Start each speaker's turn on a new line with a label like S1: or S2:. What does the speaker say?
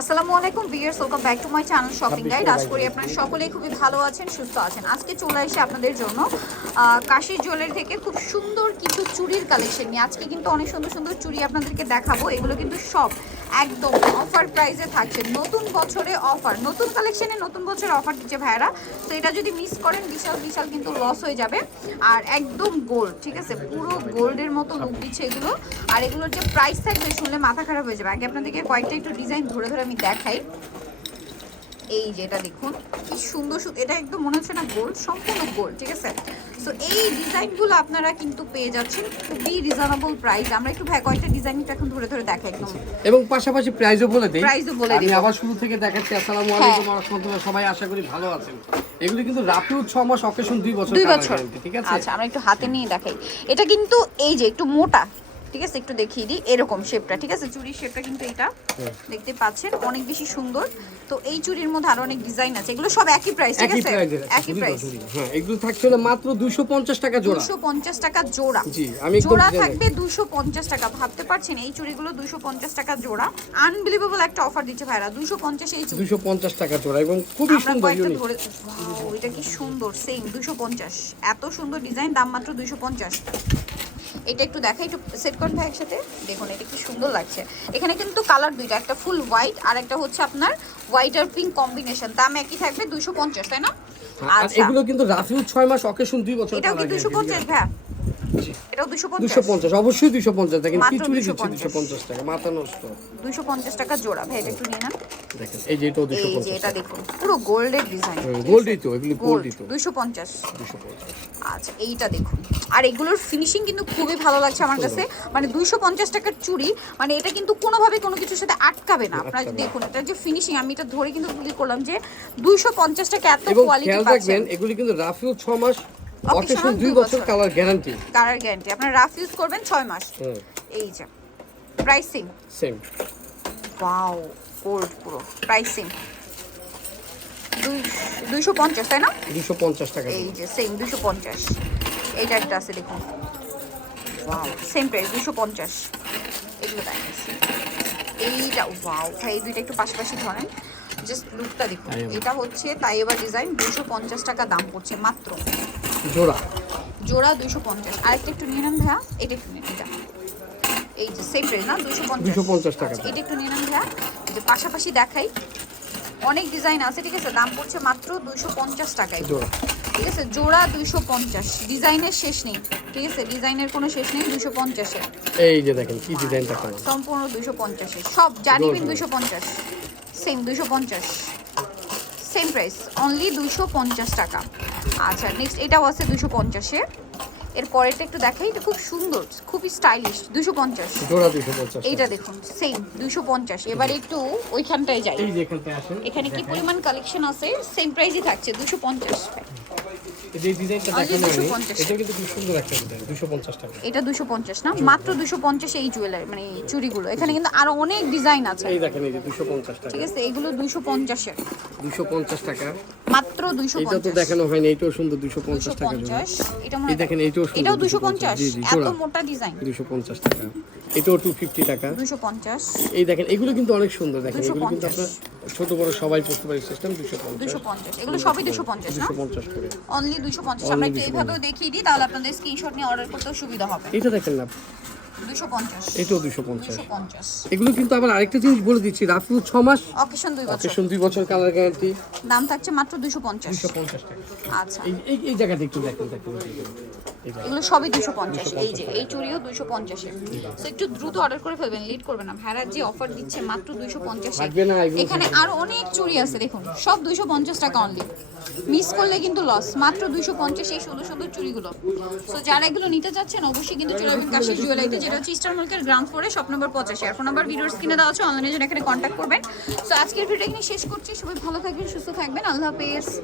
S1: আসসালামু আলাইকুম viewers welcome back to my channel shopping guide আশা করি আপনারা সকলেই খুবই ভালো আছেন সুস্থ আছেন। আজকে চলে এসে আপনাদের জন্য কাশি কাশির জুয়েলারি থেকে খুব সুন্দর কিছু চুড়ির কালেকশন নিয়ে। আজকে কিন্তু অনেক সুন্দর সুন্দর চুড়ি আপনাদেরকে দেখাবো এগুলো কিন্তু সব। একদম অফার প্রাইসে থাকছে। নতুন বছরে অফার নতুন কালেকশনে নতুন বছরে অফার দিচ্ছে ভাইয়ারা। তো এটা যদি মিস করেন, বিশাল বিশাল কিন্তু লস হয়ে যাবে। আর একদম গোল্ড ঠিক আছে? পুরো গোল্ডের মতো লুক দিচ্ছে এগুলো। আর এগুলোর যে প্রাইস থাকবে শুনলে মাথা খারাপ হয়ে যাবে। আগে আপনাদেরকে কয়েকটা একটু ডিজাইন ধরে ধরে আমি দেখাই। এই যে এটা দেখুন কি সুন্দর সুন্দর এটা একদম মনে হচ্ছে না গোল্ড সম্পূর্ণ গোল্ড ঠিক আছে? সো এই ডিজাইনগুলো আপনারা কিন্তু পেয়ে যাচ্ছেন খুবই রিজনেবল প্রাইস আমরা একটু ভাই কয়েকটা ডিজাইন এখন ধরে ধরে দেখাই একদম।
S2: এবং পাশাপাশি প্রাইজও বলে দেই।
S1: Price ও বলে
S2: আমি আবার শুরু থেকে দেখাচ্ছি আসসালামু আলাইকুম ওয়া রাহমাতুল্লাহ সবাই আশা করি ভালো আছেন। এগুলো কিন্তু রাফিউড 6 মাস অকেশন 2 বছর
S1: দুই বছর।
S2: ঠিক আছে?
S1: আচ্ছা আমরা একটু হাতে নিয়ে দেখাই। এটা কিন্তু এই যে একটু মোটা ঠিক আছে? একটু দেখিয়ে দিই এরকম শেপটা ঠিক আছে? চুরির শেপটা কিন্তু এটা দেখতে পাচ্ছেন অনেক বেশি সুন্দর। তো এই চুরির মধ্যে আরও অনেক ডিজাইন আছে। এগুলো সব একই প্রাইস ঠিক আছে? একই প্রাইস
S2: হ্যাঁ এগুলো থাকছে মাত্র 250 টাকা জোড়া।
S1: দুশো পঞ্চাশ টাকা জোড়া।
S2: জি, আমি একটু
S1: জোড়া থাকবে দুশো পঞ্চাশ টাকা। ভাবতে পারছেন এই চুড়িগুলো দুশো পঞ্চাশ টাকা জোড়া। আনবিলিভেবল একটা অফার দিচ্ছে ভাইরা। দুশো পঞ্চাশ এই চুড়ি।
S2: 250 টাকা জোড়া এবং খুবই সুন্দর ইউনিক
S1: এটা কি সুন্দর। সেম দুশো পঞ্চাশ। এত সুন্দর ডিজাইন দাম মাত্র দুশো পঞ্চাশ। এটা একটু দেখা একটু সেট করেন ভাই একসাথে। দেখুন এটা কি সুন্দর লাগছে। এখানে কিন্তু কালার দুইটা একটা ফুল হোয়াইট আর একটা হচ্ছে আপনার হোয়াইট আর পিঙ্ক কম্বিনেশন দাম একই থাকবে দুশো পঞ্চাশ তাই না?
S2: আর
S1: আচ্ছা।
S2: এগুলো কিন্তু রাফিউ ছয় মাস অকেশন দুই বছর
S1: এটাও কি দুশো পঞ্চাশ ভাইয়া? এটাও দুশো পঞ্চাশ?
S2: 250 অবশ্যই 250 দেখেন কি
S1: মাত্র
S2: চুরি
S1: 250
S2: দিচ্ছে 250 টাকা মাথা নষ্ট।
S1: দুশো পঞ্চাশ টাকা জোড়া ভাই এটা একটু নিয়ে না
S2: দেখেন এই যে এটাও
S1: এই যে
S2: 250
S1: এটা দেখুন পুরো গোল্ডের ডিজাইন
S2: গোল্ডই তো এগুলো গোল্ডই তো।
S1: দুশো পঞ্চাশ।
S2: 250
S1: আচ্ছা এইটা দেখুন। আর এগুলোর ফিনিশিং কিন্তু খুবই ভালো লাগছে আমার কাছে। মানে দুইশো পঞ্চাশ টাকার চুড়ি মানে এটা কিন্তু কোনোভাবে কোনো কিছুর সাথে আটকাবে না। আপনারা দেখুন এটা যে ফিনিশিং আমি এটা ধরে কিন্তু করলাম যে দুইশো পঞ্চাশ টাকা এত কোয়ালিটি পাচ্ছেন।
S2: এগুলি কিন্তু রাফিউড 6 মাস
S1: Occasion
S2: 2 বছর। Colour guarantee.
S1: Colour guarantee. আপনারা রাফ ইউজ করবেন ছয় মাস।
S2: হুম।
S1: এই যে প্রাইসিং।
S2: সেম
S1: ওয়াও গোল্ড পুরো। প্রাইসিং। দুইশো পঞ্চাশ তাই না?
S2: 250 টাকা
S1: এই যে সেম দুশো পঞ্চাশ। এইটা একটা আছে দেখুন। ওয়াও সেম প্রাইস দুশো পঞ্চাশ। এগুলো দেখাচ্ছি এইটা ওয়াও। ভাই এই দুইটা একটু পাশাপাশি ধরেন। জাস্ট লুকটা দেখুন। এটা হচ্ছে তাই এবার ডিজাইন দুশো পঞ্চাশ টাকা দাম পড়ছে মাত্র।
S2: জোড়া।
S1: জোড়া দুশো পঞ্চাশ। আরেকটা একটু নিয়ে নেন ভাইয়া। এটা একটু নিন এটা। এই যে সেম প্রাইস না? দুশো পঞ্চাশ।
S2: 250 টাকা।
S1: এটা একটু নিয়ে নেন ভাইয়া। যে পাশাপাশি দেখাই। অনেক ডিজাইন আছে ঠিক আছে? দাম পড়ছে মাত্র দুশো পঞ্চাশ টাকায়।
S2: জোড়া।
S1: ঠিক আছে? জোড়া দুইশো পঞ্চাশ। ডিজাইনের শেষ নেই। ঠিক আছে? ডিজাইনের কোনো শেষ নেই দুইশো পঞ্চাশে।
S2: এই যে দেখেন কি ডিজাইনটা করা
S1: সম্পূর্ণ দুইশো পঞ্চাশে। সব জানিবেন
S2: Gold.
S1: দুইশো পঞ্চাশ। সেম দুইশো পঞ্চাশ। সেম প্রাইস অনলি দুইশো পঞ্চাশ টাকা। আচ্ছা নেক্সট এটাও আছে দুশো পঞ্চাশে এর পরেরটা একটু দেখাই এটা খুব সুন্দর খুবই স্টাইলিশ দুশো পঞ্চাশ।
S2: জোড়া 250
S1: এইটা দেখুন সেম দুশো পঞ্চাশ। এবার একটু ওইখানটায় যাই। এখানে কি পরিমাণ কালেকশন আছে? সেম প্রাইসই থাকছে দুশো পঞ্চাশ।
S2: এই যে ডিজাইনটা
S1: আগে
S2: দেখেন
S1: 250
S2: এটা কিন্তু খুব সুন্দর একটা ডিজাইন 250 টাকা।
S1: এটা দুশো পঞ্চাশ না? মাত্র দুশো পঞ্চাশ এই জুয়েলারি মানে চুড়িগুলো। এখানে কিন্তু আরও অনেক ডিজাইন আছে।
S2: এই দেখেন এই যে 250 টাকা।
S1: ঠিক আছে এগুলো দুশো পঞ্চাশের।
S2: 250 টাকা।
S1: মাত্র দুশো
S2: এটা তো দেখানো হয়নি এটাও সুন্দর
S1: দুশো
S2: 250 টাকা
S1: পঞ্চাশ এটা মনে
S2: এই
S1: হয়
S2: দেখেন এইটাও সুন্দর
S1: এটাও দুশো পঞ্চাশ
S2: জি জি
S1: এত মোটা ডিজাইন
S2: 250 টাকা এটাও 250 টাকা
S1: দুশো পঞ্চাশ
S2: এই দেখেন এগুলো কিন্তু অনেক সুন্দর দেখেন
S1: 250
S2: এগুলো কিন্তু আপনার ছোট বড় সবাই পড়তে পারে সিস্টেম 250
S1: দুশো পঞ্চাশ এগুলো সবই দুশো পঞ্চাশ না
S2: 250 করে
S1: অনলি দুশো পঞ্চাশ আমরা একটু এইভাবেও দেখিয়ে দিই তাহলে আপনাদের স্ক্রিনশট নিয়ে অর্ডার করতেও সুবিধা হবে
S2: এটা দেখেন না
S1: দুশো পঞ্চাশ
S2: এটাও 250
S1: দুশো পঞ্চাশ
S2: এগুলো কিন্তু আবার আরেকটা জিনিস বলে দিচ্ছি রাফু 6 মাস
S1: অকেশন দুই বছর
S2: অকেশন 2 বছর কালার গ্যারান্টি
S1: দাম থাকছে মাত্র দুশো পঞ্চাশ
S2: 250 টাকা
S1: আচ্ছা
S2: এই এই জায়গাটা একটু দেখেন দেখেন।
S1: এগুলো সবই দুশো পঞ্চাশ এই যে এই চুড়িও দুশো পঞ্চাশের। তো একটু দ্রুত অর্ডার করে ফেলবেন লেট করবেন না। ভাড়া যে অফার দিচ্ছে মাত্র দুশো পঞ্চাশে এখানে আরও অনেক চুড়ি আছে দেখুন। সব দুশো পঞ্চাশ টাকা অনলি মিস করলে কিন্তু লস মাত্র দুশো পঞ্চাশ এই সুন্দর সুন্দর চুড়িগুলো। তো যারা এগুলো নিতে চাচ্ছেন অবশ্যই কিন্তু চলে যাবেন কাশির জুয়েলারিতে যেটা হচ্ছে ইস্টার মার্কেট গ্রাউন্ড ফ্লোরে শপ নম্বর পঁচাশি। আর ফোন নাম্বার ভিডিওর স্ক্রিনে দেওয়া আছে অনলাইনে জন্য এখানে কন্ট্যাক্ট করবেন। তো আজকের ভিডিও এখানে শেষ করছি। সবাই ভালো থাকবেন সুস্থ থাকবেন। আল্লাহ হাফেজ।